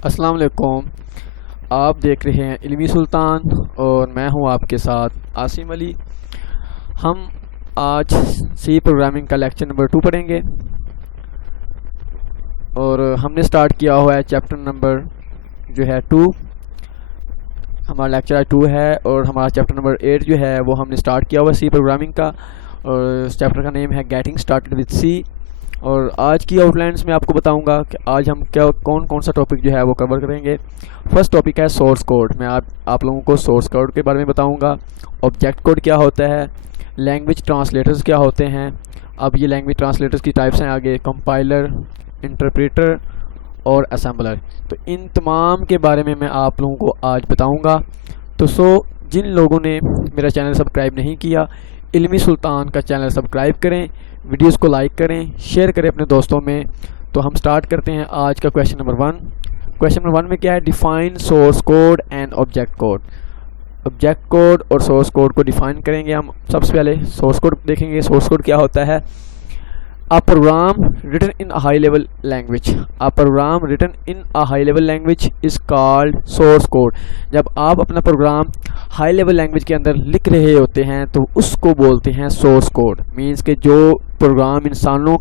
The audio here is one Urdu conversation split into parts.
السلام علیکم. آپ دیکھ رہے ہیں علمی سلطان اور میں ہوں آپ کے ساتھ عاصم علی. ہم آج سی پروگرامنگ کا لیکچر نمبر 2 پڑھیں گے اور ہم نے سٹارٹ کیا ہوا ہے چیپٹر نمبر جو ہے 2. ہمارا لیکچر 2 ہے اور ہمارا چیپٹر نمبر 8 جو ہے وہ ہم نے سٹارٹ کیا ہوا ہے سی پروگرامنگ کا، اور اس چیپٹر کا نیم ہے گیٹنگ سٹارٹڈ وتھ سی. اور آج کی آؤٹ لائنس میں آپ کو بتاؤں گا کہ آج ہم کون سا ٹاپک جو ہے وہ کور کریں گے. فرسٹ ٹاپک ہے سورس کوڈ. میں آپ لوگوں کو سورس کوڈ کے بارے میں بتاؤں گا. آبجیکٹ کوڈ کیا ہوتا ہے، لینگویج ٹرانسلیٹرز کیا ہوتے ہیں. اب یہ لینگویج ٹرانسلیٹرز کی ٹائپس ہیں آگے، کمپائلر، انٹرپریٹر اور اسمبلر. تو ان تمام کے بارے میں آپ لوگوں کو آج بتاؤں گا. تو جن لوگوں نے میرا چینل سبسکرائب نہیں کیا، علمی سلطان کا چینل سبسکرائب کریں، ویڈیوز کو لائک کریں، شیئر کریں اپنے دوستوں میں. تو ہم سٹارٹ کرتے ہیں آج کا کویشچن نمبر 1. کویشچن نمبر 1 میں کیا ہے، define source code and object code. Object code اور سورس کوڈ کو ڈیفائن کریں گے ہم. سب سے پہلے سورس کوڈ دیکھیں گے. سورس کوڈ کیا ہوتا ہے، A program written in a high level language. A program written in a high level language is called source code. جب آپ اپنا پروگرام ہائی لیول لینگویج کے اندر لکھ رہے ہوتے ہیں تو اس کو بولتے ہیں سورس کوڈ. مینس کہ جو پروگرام انسانوں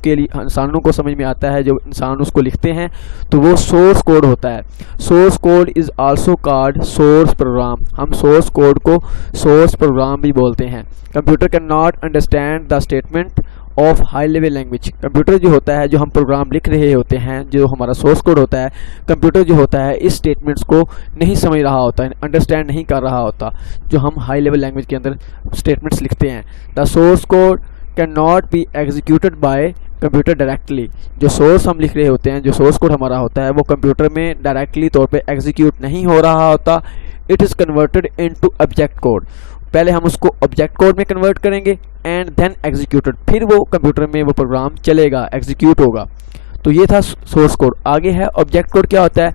کو سمجھ میں آتا ہے، جو انسان اس کو لکھتے ہیں تو وہ سورس کوڈ ہوتا ہے. Source code is also called source program. ہم سورس کوڈ کو سورس پروگرام بھی بولتے ہیں. Computer can not understand the statement of high level language. Computer جو ہوتا ہے، جو ہم پروگرام لکھ رہے ہوتے ہیں، جو ہمارا سورس کوڈ ہوتا ہے، کمپیوٹر جو ہوتا ہے اس اسٹیٹمنٹس کو نہیں سمجھ رہا ہوتا، انڈرسٹینڈ نہیں کر رہا ہوتا جو ہم ہائی لیول لینگویج کے اندر اسٹیٹمنٹس لکھتے ہیں. The source code can not be executed by computer directly. جو سورس ہم لکھ رہے ہوتے ہیں، جو سورس کوڈ ہمارا ہوتا ہے، وہ کمپیوٹر میں ڈائریکٹلی طور پہ ایگزیکیوٹ نہیں ہو رہا ہوتا. It is converted into object code. پہلے ہم اس کو آبجیکٹ کوڈ میں کنورٹ کریں گے اینڈ دین ایگزیکیوٹڈ. پھر وہ کمپیوٹر میں وہ پروگرام چلے گا، ایگزیکیوٹ ہوگا. تو یہ تھا سورس کوڈ. آگے ہے آبجیکٹ کوڈ. کیا ہوتا ہے،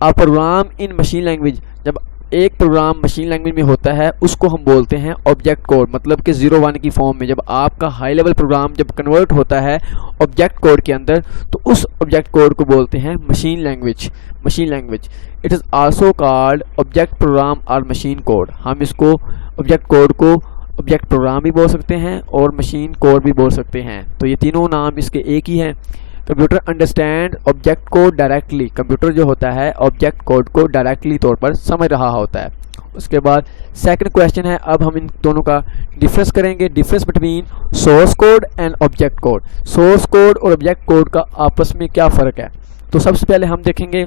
آ پروگرام ان مشین لینگویج. جب ایک پروگرام مشین لینگویج میں ہوتا ہے اس کو ہم بولتے ہیں آبجیکٹ کوڈ. مطلب کہ 0-1 کی فارم میں جب آپ کا ہائی لیول پروگرام جب کنورٹ ہوتا ہے آبجیکٹ کوڈ کے اندر تو اس آبجیکٹ کوڈ کو بولتے ہیں machine language. It is also called object program اور مشین کوڈ. ہم اس کو آبجیکٹ کوڈ کو آبجیکٹ پروگرام بھی بول سکتے ہیں اور مشین کوڈ بھی بول سکتے ہیں. تو یہ تینوں نام اس کے ایک ہی ہیں. Computer understand object code directly. Computer جو ہوتا ہے آبجیکٹ کوڈ کو ڈائریکٹلی طور پر سمجھ رہا ہوتا ہے. اس کے بعد سیکنڈ کویشچن ہے، اب ہم ان دونوں کا ڈفرینس کریں گے. Difference between source code and object code. Source code اور آبجیکٹ کوڈ کا آپس میں کیا فرق ہے. تو سب سے پہلے ہم دیکھیں گے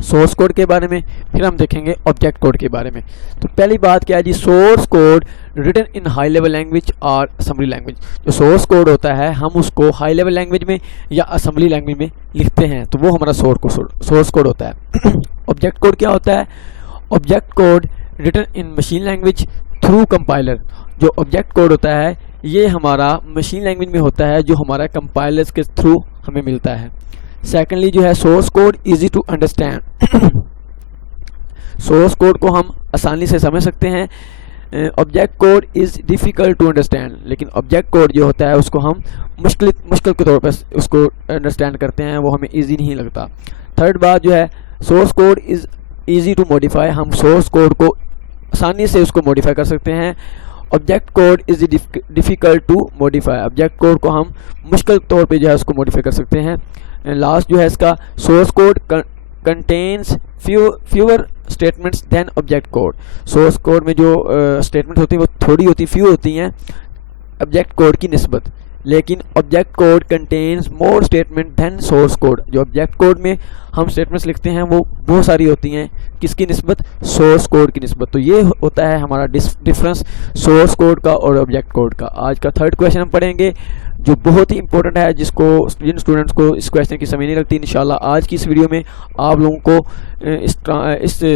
سورس کوڈ کے بارے میں، پھر ہم دیکھیں گے آبجیکٹ کوڈ کے بارے میں. تو پہلی بات کیا ہے جی، source code written in high level language اور اسمبلی لینگویج. جو سورس کوڈ ہوتا ہے ہم اس کو ہائی لیول لینگویج میں یا اسمبلی لینگویج میں لکھتے ہیں تو وہ ہمارا سورس کوڈ ہوتا ہے. آبجیکٹ کوڈ کیا ہوتا ہے، object code written in machine language through compiler. جو آبجیکٹ کوڈ ہوتا ہے یہ ہمارا مشین لینگویج میں ہوتا ہے جو ہمارا کمپائلرز کے تھرو ہمیں ملتا ہے. سیکنڈلی جو ہے source code easy to understand. Source code کو ہم آسانی سے سمجھ سکتے ہیں. Object code is difficult to understand. لیکن آبجیکٹ کوڈ جو ہوتا ہے اس کو ہم مشکل کے طور پر اس کو انڈرسٹینڈ کرتے ہیں، وہ ہمیں ایزی نہیں لگتا. تھرڈ بات جو ہے source code is easy to modify. ہم سورس کوڈ کو آسانی سے اس کو موڈیفائی کر سکتے ہیں. Object code is difficult to modify. Object code کو ہم مشکل طور پہ جو ہے اس کو موڈیفائی کر سکتے ہیں. لاسٹ جو ہے اس کا source code contains fewer statements than object code. Source code میں جو اسٹیٹمنٹ ہوتی ہیں وہ تھوڑی ہوتی فیو ہوتی ہیں آبجیکٹ کوڈ کی نسبت. لیکن object code contains more statement than source code. جو آبجیکٹ کوڈ میں ہم اسٹیٹمنٹس لکھتے ہیں وہ بہت ساری ہوتی ہیں، کس کی نسبت، سورس کوڈ کی نسبت. تو یہ ہوتا ہے ہمارا ڈفرینس سورس کوڈ کا اور آبجیکٹ کوڈ کا. آج کا تھرڈ کویشچن ہم پڑھیں گے جو بہت ہی امپورٹنٹ ہے، جن اسٹوڈنٹس کو اس کویشچن کی سمجھ نہیں لگتی. انشاءاللہ آج کی اس ویڈیو میں آپ لوگوں کو اس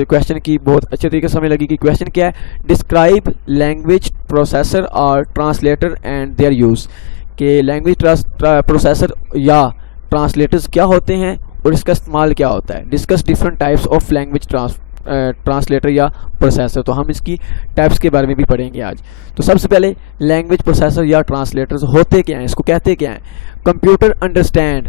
کویشچن کی بہت اچھے طریقے سے سمجھ لگی کہ کویشچن کیا ہے. ڈسکرائب لینگویج پروسیسر اور ٹرانسلیٹر اینڈ دیئر یوز. کہ لینگویج پروسیسر یا ٹرانسلیٹرز کیا ہوتے ہیں اور اس کا استعمال کیا ہوتا ہے. Discuss different types of language translator یا پروسیسر. تو ہم اس کی ٹائپس کے بارے میں بھی پڑھیں گے آج. تو سب سے پہلے لینگویج پروسیسر یا ٹرانسلیٹرز ہوتے کیا ہیں، اس کو کہتے کیا ہیں. Computer understand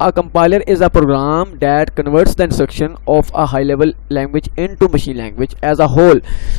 A compiler is a program that converts the instruction of a high level language into machine language as a whole.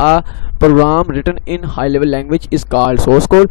A program written in high level language is called source code.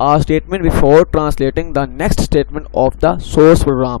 a statement before translating the next statement of the source program.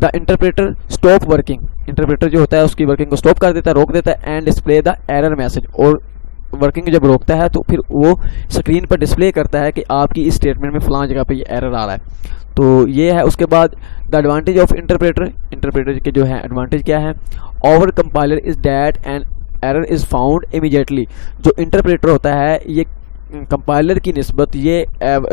The interpreter stop working, interpreter جو ہوتا ہے اس کی ورکنگ کو اسٹاپ کر دیتا ہے, روک دیتا ہے, and display the error message, اور ورکنگ جب روکتا ہے تو پھر وہ اسکرین پر ڈسپلے کرتا ہے کہ آپ کی اس اسٹیٹمنٹ میں فلاں جگہ پہ یہ ایرر آ رہا ہے. تو یہ ہے. اس کے بعد the advantage of interpreter, interpreter کے جو ہے ایڈوانٹیج کیا ہے, over compiler is that and error is found immediately. جو انٹرپریٹر ہوتا ہے یہ کمپائلر کی نسبت یہ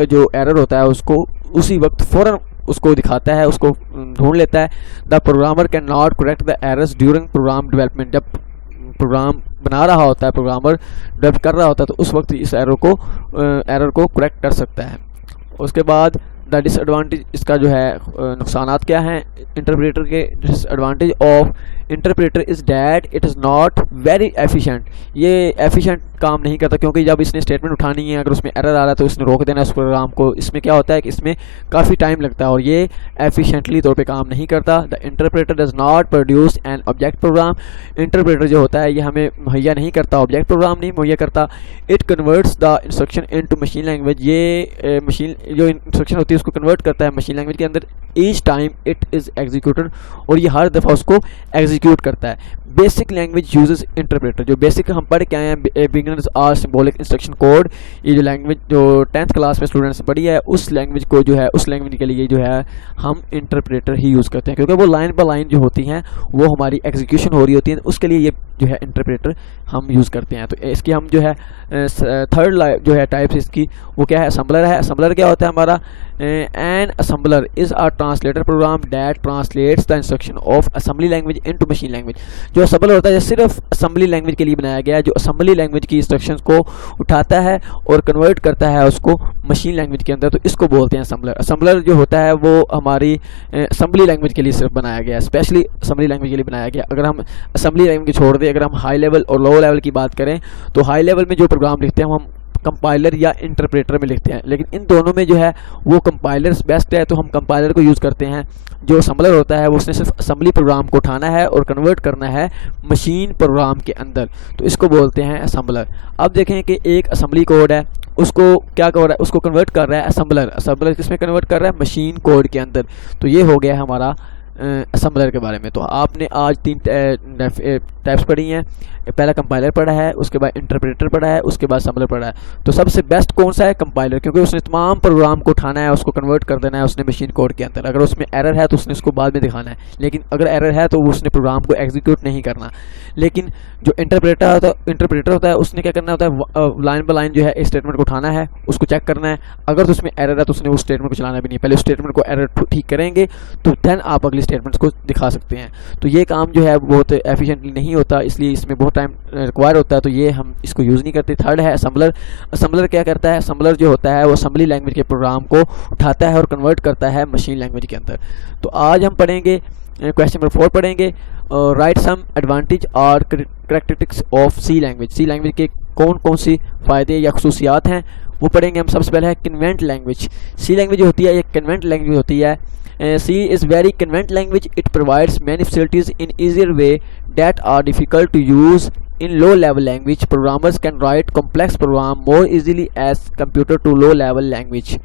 جو ایرر ہوتا ہے اس کو اسی وقت فوراً اس کو دکھاتا ہے, اس کو ڈھونڈ لیتا ہے. The programmer can not correct the errors during program development, جب پروگرام بنا رہا ہوتا ہے, پروگرامر ڈیولپ کر رہا ہوتا ہے, تو اس وقت اس ایرر کو کریکٹ کر سکتا ہے. اس کے بعد دا ڈس ایڈوانٹیج, اس کا جو ہے نقصانات کیا ہیں انٹرپریٹر کے. Disadvantage of interpreter is that it is not very efficient, یہ ایفیشینٹ کام نہیں کرتا, کیونکہ جب اس نے اسٹیٹمنٹ اٹھانی ہے, اگر اس میں ایرر آ رہا ہے تو اس نے روک دینا ہے اس پروگرام کو. اس میں کیا ہوتا ہے کہ اس میں کافی ٹائم لگتا ہے اور یہ ایفیشینٹلی طور پہ کام نہیں کرتا. The interpreter does not produce an object program, interpreter جو ہوتا ہے یہ ہمیں مہیا نہیں کرتا, آبجیکٹ پروگرام نہیں مہیا کرتا. It converts the instruction into machine language, یہ مشین جو انسٹرکشن ہوتی ہے اس کو کنورٹ کرتا ہے مشین لینگویج کے اندر. Each time it is executed, اور یہ ہر دفعہ اس کو ایگزیکیوٹ کرتا ہے. بیسک لینگویج یوزز انٹرپریٹر, جو بیسک ہم پڑھ کے آئے ہیں beginners are symbolic instruction code, یہ جو لینگویج جو 10th کلاس میں اسٹوڈنٹس پڑھی ہے اس لینگویج کو جو ہے اس لینگویج کے لیے جو ہے ہم انٹرپریٹر ہی یوز کرتے ہیں, کیونکہ وہ لائن بائی لائن جو ہوتی ہیں وہ ہماری ایگزیکیوشن ہو رہی ہوتی ہیں, اس کے لیے یہ جو ہے انٹرپریٹر ہم یوز کرتے ہیں. تو اس کی ہم جو ہے تھرڈ جو ہے ٹائپس اس کی وہ کیا ہے, اسمبلر ہے. اسمبلر کیا ہوتا ہے ہمارا, an assembler is a translator program that translates the instruction of assembly language into machine language. جو اسمبلر ہوتا ہے صرف اسمبلی لینگویج کے لیے بنایا گیا ہے, جو اسمبلی لینگویج کی انسٹرکشنز کو اٹھاتا ہے اور کنورٹ کرتا ہے اس کو مشین لینگویج کے اندر, تو اس کو بولتے ہیں اسمبلر. اسمبلر جو ہوتا ہے وہ ہماری اسمبلی لینگویج کے لیے صرف بنایا گیا ہے, اسپیشلی اسمبلی لینگویج کے لیے بنایا گیا. اگر ہم اسمبلی لینگویج چھوڑ دیں, اگر ہم ہائی لیول اور لو لیول کی بات کریں تو ہائی لیول میں جو پروگرام لکھتے ہیں ہم کمپائلر یا انٹرپریٹر میں لکھتے ہیں, لیکن ان دونوں میں جو ہے وہ کمپائلر بیسٹ ہے, تو ہم کمپائلر کو یوز کرتے ہیں. جو اسمبلر ہوتا ہے وہ اس نے صرف اسمبلی پروگرام کو اٹھانا ہے اور کنورٹ کرنا ہے مشین پروگرام کے اندر, تو اس کو بولتے ہیں اسمبلر. اب دیکھیں کہ ایک اسمبلی کوڈ ہے, اس کو کیا کر رہا ہے, اس کو کنورٹ کر رہا ہے اسمبلر. اسمبلر کس میں کنورٹ کر رہا ہے, مشین کوڈ کے اندر. تو یہ ہو گیا ہے ہمارا اسمبلر کے بارے میں. تو آپ نے آج 3 ٹائپس پڑھی ہیں, پہلا کمپائلر پڑھا ہے, اس کے بعد انٹرپریٹر پڑھا ہے, اس کے بعد اسمبلر پڑھا ہے. تو سب سے بیسٹ کون سا ہے, کمپائلر, کیونکہ اس نے تمام پروگرام کو اٹھانا ہے, اس کو کنورٹ کر دینا ہے اس نے مشین کوڈ کے اندر. اگر اس میں ایرر ہے تو اس نے اس کو بعد میں دکھانا ہے, لیکن اگر ایرر ہے تو اس نے پروگرام کو ایگزیکیوٹ نہیں کرنا. لیکن جو انٹرپریٹر ہوتا ہے اس نے کیا کرنا ہوتا ہے, لائن بائی لائن جو ہے اسٹیٹمنٹ کو اٹھانا ہے, اس کو چیک کرنا ہے. اگر تو اس میں ایرر ہے تو اس نے اس اسٹیٹمنٹ کو چلانا بھی نہیں, پہلے اس اسٹیٹمنٹ کو ایرر ٹھیک کریں گے تو دین آپ اگلی اسٹیٹمنٹس کو دکھا سکتے ہیں. تو یہ کام جو ہے بہت ایفیشینٹلی نہیں ہوتا, اس لیے اس میں بہت ٹائم ریکوائر ہوتا ہے, تو یہ ہم اس کو یوز نہیں کرتے. تھرڈ ہے اسمبلر. اسمبلر کیا کرتا ہے, اسمبلر جو ہوتا ہے وہ اسمبلی لینگویج کے پروگرام کو اٹھاتا ہے اور کنورٹ کرتا ہے مشین لینگویج کے اندر. تو آج ہم پڑھیں گے کویسچن نمبر 4 پڑھیں گے, رائٹ سم ایڈوانٹیج اور characteristics of C language. C language کے کون سی فائدے یا خصوصیات ہیں وہ پڑھیں گے ہم. سب سے پہلے ہے کنوینٹ لینگویج. سی لینگویج جو ہوتی ہے یہ کنوینٹ لینگویج ہوتی ہے. C is very convenient language. It provides many facilities in easier way that are difficult to use in low level language. Programmers can write complex program more easily as compared to low level language.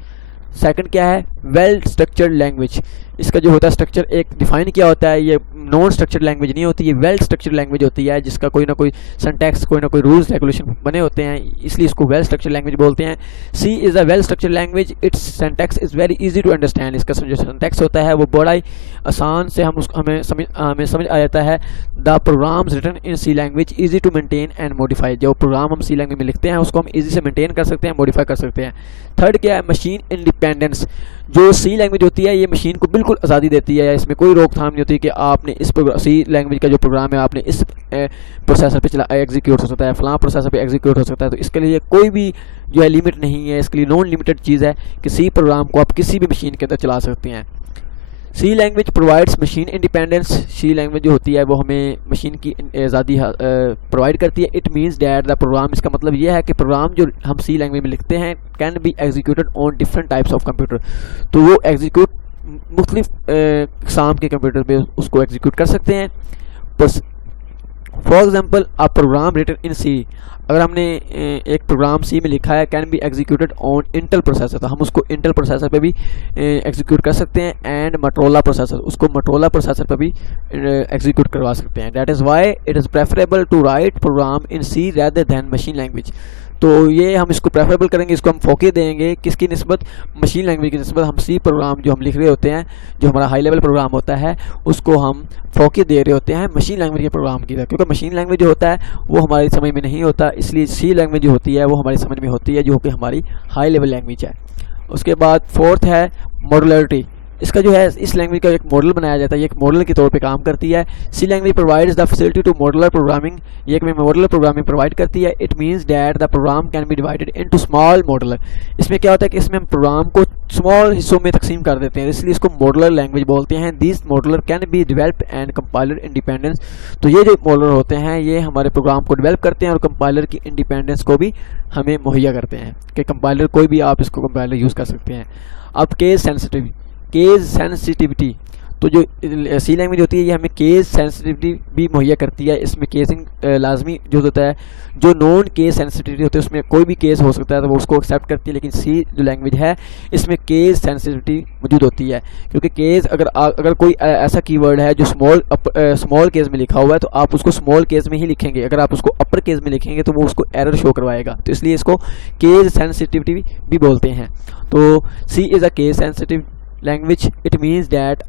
Second کیا ہے, ویل اسٹرکچرڈ لینگویج. اس کا جو ہوتا ہے اسٹرکچر ایک ڈیفائن کیا ہوتا ہے, یہ نان اسٹرکچرڈ لینگویج نہیں ہوتی, یہ ویل اسٹرکچرڈ لینگویج ہوتی ہے جس کا کوئی نہ کوئی سنٹیکس, کوئی نہ کوئی رولز ریگولیشن بنے ہوتے ہیں, اس لیے اس کو ویل اسٹرکچرڈ لینگویج بولتے ہیں. C is a well structured language. Its syntax is very easy to understand. اس کا جو سنٹیکس ہوتا ہے وہ بڑا ہی آسان سے ہمیں سمجھ آ جاتا ہے. The programs written in C language easy to maintain and modify. جو پروگرام ہم سی لینگویج میں لکھتے ہیں اس کو ہم ایزی سے مینٹین کر سکتے ہیں, موڈیفائی کر سکتے ہیں. تھرڈ کیا ہے, مشین انڈیپینڈنس. جو سی لینگویج ہوتی ہے یہ مشین کو بالکل آزادی دیتی ہے, اس میں کوئی روک تھام نہیں ہوتی کہ آپ نے اس سی لینگویج کا جو پروگرام ہے آپ نے اس پروسیسر پہ ایگزیکیوٹ ہو سکتا ہے, فلاں پروسیسر پہ ایگزیکیوٹ ہو سکتا ہے. تو اس کے لیے کوئی بھی جو ہے لمٹ نہیں ہے, اس کے لیے نان لمیٹڈ چیز ہے کہ سی پروگرام کو آپ کسی بھی مشین کے اندر چلا سکتے ہیں. سی لینگویج پرووائڈس مشین انڈیپینڈنس. سی لینگویج جو ہوتی ہے وہ ہمیں مشین کی آزادی پرووائڈ کرتی ہے. It means that the program, اس کا مطلب یہ ہے کہ پروگرام جو ہم سی لینگویج میں لکھتے ہیں can be executed on different types of computer. تو وہ ایگزیکیوٹ مختلف اقسام کے کمپیوٹر پہ اس کو ایگزیکیوٹ کر سکتے ہیں. For example a program written in C, اگر ہم نے ایک پروگرام سی میں لکھا ہے can be executed on Intel processor, تو ہم اس کو انٹل پروسیسر پہ بھی ایگزیکیوٹ کر سکتے ہیں، اینڈ مٹرولا پروسیسر، اس کو مٹرولا پروسیسر پہ بھی ایگزیکیوٹ کروا سکتے ہیں. That is why it is preferable to write program in C rather than machine language. تو یہ ہم اس کو پریفریبل کریں گے، اس کو ہم فوکس دیں گے کس کی نسبت، مشین لینگویج کی نسبت. ہم سی پروگرام جو ہم لکھ رہے ہوتے ہیں، جو ہمارا ہائی لیول پروگرام ہوتا ہے، اس کو ہم فوکس دے رہے ہوتے ہیں مشین لینگویج کے پروگرام کی طرح، کیونکہ مشین لینگویج جو ہوتا ہے وہ ہماری سمجھ میں نہیں ہوتا، اس لیے سی لینگویج جو ہوتی ہے وہ ہماری سمجھ میں ہوتی ہے، جو کہ ہماری ہائی لیول لینگویج ہے. اس کے بعد فورتھ ہے ماڈولرٹی. اس کا جو ہے اس لینگویج کا ایک ماڈل بنایا جاتا ہے، یہ ایک ماڈل کے طور پہ کام کرتی ہے. C language provides the facility to modular programming, یہ ایک ماڈولر پروگرامنگ پرووائڈ کرتی ہے. It means that the program can be divided into small modular. اس میں کیا ہوتا ہے کہ اس میں ہم پروگرام کو اسمال حصوں میں تقسیم کر دیتے ہیں، اس لیے اس کو ماڈولر لینگویج بولتے ہیں. These modular can be develop and compiler independence. تو یہ جو ماڈولر ہوتے ہیں یہ ہمارے پروگرام کو ڈیولپ کرتے ہیں اور کمپائلر کی انڈیپینڈنس کو بھی ہمیں مہیا کرتے ہیں، کہ کمپائلر کوئی بھی آپ اس کو کمپائلر یوز کر سکتے ہیں. اب کیس سینسٹیوٹی، تو جو سی لینگویج ہوتی ہے یہ ہمیں کیس سینسٹیوٹی بھی مہیا کرتی ہے. اس میں کیسنگ لازمی جو ہوتا ہے، جو نون کیس سینسٹیوٹی ہوتی ہے اس میں کوئی بھی کیس ہو سکتا ہے تو وہ اس کو ایکسیپٹ کرتی ہے، لیکن سی جو لینگویج ہے اس میں کیس سینسٹیوٹی موجود ہوتی ہے. کیونکہ کیس اگر کوئی ایسا کی ورڈ ہے جو اسمال کیس میں لکھا ہوا ہے تو آپ اس کو اسمال کیس میں ہی لکھیں گے، اگر آپ اس کو اپر کیس میں لکھیں گے تو وہ اس کو ایرر شو کروائے گا، تو اس لیے اس کو کیس سینسٹیوٹی بھی بولتے ہیں. تو C is a case sensitive language. It means that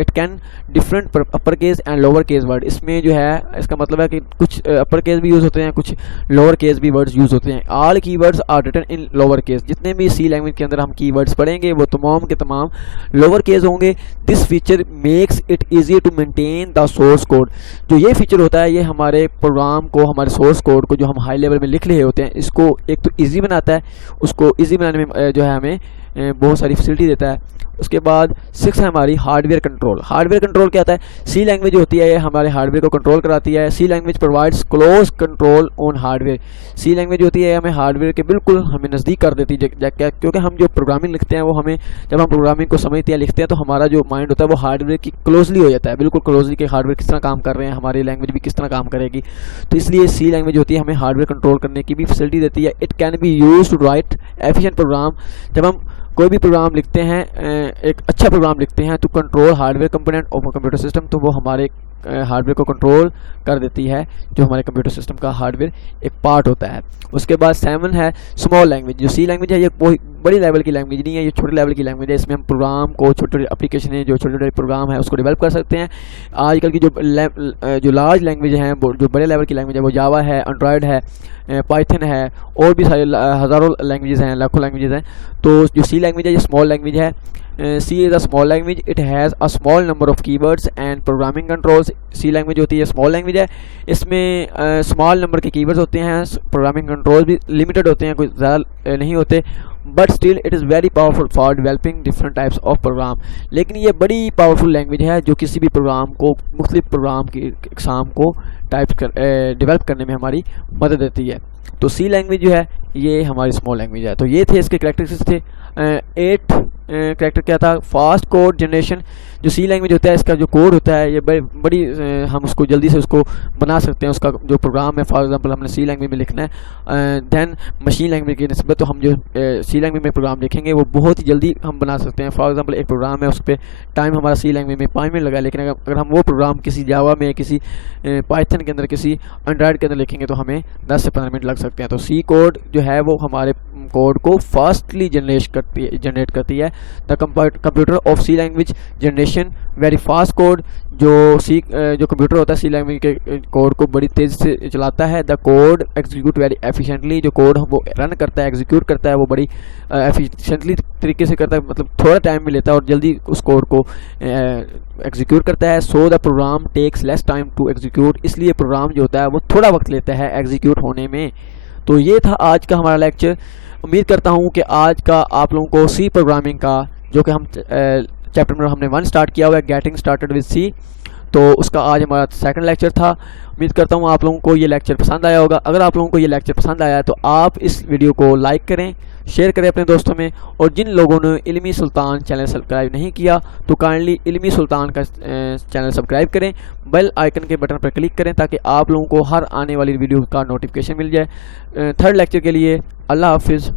it can different upper case and lower case word. اس میں جو ہے اس کا مطلب ہے کہ کچھ اپر کیس بھی یوز ہوتے ہیں، کچھ لوور کیس بھی ورڈز یوز ہوتے ہیں. All key words are written in lower case. جتنے بھی سی لینگویج کے اندر ہم کی ورڈز پڑھیں گے وہ تمام کے تمام لوور کیس ہوں گے. This feature makes it easy to maintain the source code. جو یہ فیچر ہوتا ہے یہ ہمارے پروگرام کو، ہمارے سورس کوڈ کو جو ہم ہائی لیول میں لکھ رہے ہوتے ہیں اس کو ایک تو ایزی بناتا ہے، اس کو ایزی بنانے میں جو ہے ہمیں بہت ساری فیسلٹی دیتا ہے. اس کے بعد 6 ہے ہماری hard where control. Hard where control کیا ہوتا ہے؟ سی لینگویج ہوتی ہے یہ ہمارے ہارڈ ویئر کو کنٹرول کراتی ہے. C language provides close control on hardware. C language ہوتی ہے ہمیں ہارڈ ویئر کے بالکل ہمیں نزدیک کر دیتی ہے، کیونکہ ہم جو پروگرامنگ لکھتے ہیں وہ ہمیں جب ہم پروگرامنگ کو سمجھتے ہیں لکھتے ہیں تو ہمارا جو مائنڈ ہوتا ہے وہ ہارڈ ویئر کی کلوزلی ہو جاتا ہے، بالکل کلوزلی کہ ہارڈ ویئر کس طرح کام کر رہے ہیں، ہماری لینگویج بھی کس طرح کام کرے گی. تو اس لیے سی لینگویج ہوتی ہے ہمیں ہارڈ ویئر کنٹرول کرنے کی بھی فیسلٹی دیتی ہے. It can be use to write efficient program. جب ہم کوئی بھی پروگرام لکھتے ہیں، ایک اچھا پروگرام لکھتے ہیں تو control hard where component of computer system, تو وہ ہمارے ہارڈ ویئر کو کنٹرول کر دیتی ہے، جو ہمارے کمپیوٹر سسٹم کا ہارڈ ویئر ایک پارٹ ہوتا ہے. اس کے بعد 7 ہے اسمال لینگویج. جو سی لینگویج ہے یہ کوئی بڑی لیول کی لینگویج نہیں ہے، یہ چھوٹے لیول کی لینگویج ہے. اس میں ہم پروگرام کو چھوٹے چھوٹے اپلیکیشن جو چھوٹے چھوٹے پروگرام ہیں اس کو ڈیولپ کر سکتے ہیں. آج کل کی جو لارج لینگویج ہیں، جو بڑے لیول کی لینگویج ہے وہ جاوا ہے، انڈرائڈ ہے، پائتھن ہے، اور بھی سارے ہزاروں لینگویجز ہیں، لاکھوں لینگویجز ہیں. تو جو سی لینگویج ہے یہ اسمال لینگویج ہے. C is a small language. It has a small number of keywords and programming controls. C language ہوتی ہے اسمال لینگویج ہے، اس میں اسمال نمبر کے کی ورڈز ہوتے ہیں، پروگرامنگ کنٹرول بھی لمیٹڈ ہوتے ہیں، کوئی زیادہ نہیں ہوتے. But still it is very powerful for developing different types of program. لیکن یہ بڑی پاورفل لینگویج ہے جو کسی بھی پروگرام کو، مختلف پروگرام کی اقسام کو ڈیولپ کرنے میں ہماری مدد دیتی ہے. تو سی لینگویج جو ہے یہ ہماری اسمال لینگویج ہے. تو یہ تھے اس کے کریکٹرسٹکس تھے. 8 کریکٹر کیا تھا؟ Fast code generation. جو سی لینگویج ہوتا ہے اس کا جو کوڈ ہوتا ہے یہ بڑی ہم اس کو جلدی سے اس کو بنا سکتے ہیں. اس کا جو پروگرام ہے فار ایگزامپل ہم نے سی لینگویج میں لکھنا ہے، دین مشین لینگویج کی نسبت تو ہم جو سی لینگویج میں پروگرام لکھیں گے وہ بہت ہی جلدی ہم بنا سکتے ہیں. فار ایگزامپل ایک پروگرام ہے اس پہ ٹائم ہمارا سی لینگویج میں 5 منٹ لگا، لیکن اگر ہم وہ پروگرام کسی جاوا میں، کسی پائتھن کے اندر، کسی انڈرائڈ کے اندر لکھیں گے تو ہمیں 10 سے 15 منٹ لگ سکتے ہیں. تو سی کوڈ جو ہے وہ ہمارے کوڈ کو فاسٹلی جنریٹ کرتی ہے. The computer of C language generation very fast code. جو کمپیوٹر ہوتا ہے سی لینگویج کے کوڈ کو بڑی تیزی سے چلاتا ہے. The code execute very efficiently. جو کوڈ وہ رن کرتا ہے، ایگزیکیوٹ کرتا ہے، وہ بڑی ایفیشینٹلی طریقے سے کرتا ہے، مطلب تھوڑا ٹائم بھی لیتا ہے اور جلدی اس کوڈ کو ایگزیکیوٹ کرتا ہے. So the program takes less time to execute. اس لیے پروگرام جو ہوتا ہے وہ تھوڑا وقت لیتا ہے ایگزیکیوٹ ہونے میں. تو یہ تھا آج کا ہمارا لیکچر. امید کرتا ہوں کہ آج کا آپ لوگوں کو سی پروگرامنگ کا، جو کہ ہم چیپٹر نمبر ہم نے 1 اسٹارٹ کیا ہوا ہے، گیٹنگ اسٹارٹڈ ود سی، تو اس کا آج ہمارا 2nd لیکچر تھا. امید کرتا ہوں آپ لوگوں کو یہ لیکچر پسند آیا ہوگا. اگر آپ لوگوں کو یہ لیکچر پسند آیا ہے تو آپ اس ویڈیو کو لائک کریں، شیئر کریں اپنے دوستوں میں. اور جن لوگوں نے علمی سلطان چینل سبسکرائب نہیں کیا تو کائنڈلی علمی سلطان کا چینل سبسکرائب کریں, بیل آئکن کے بٹن پر کلک کریں تاکہ آپ لوگوں کو ہر آنے والی ویڈیو کا نوٹیفیکیشن مل جائے. تھرڈ لیکچر کے لیے اللہ حافظ.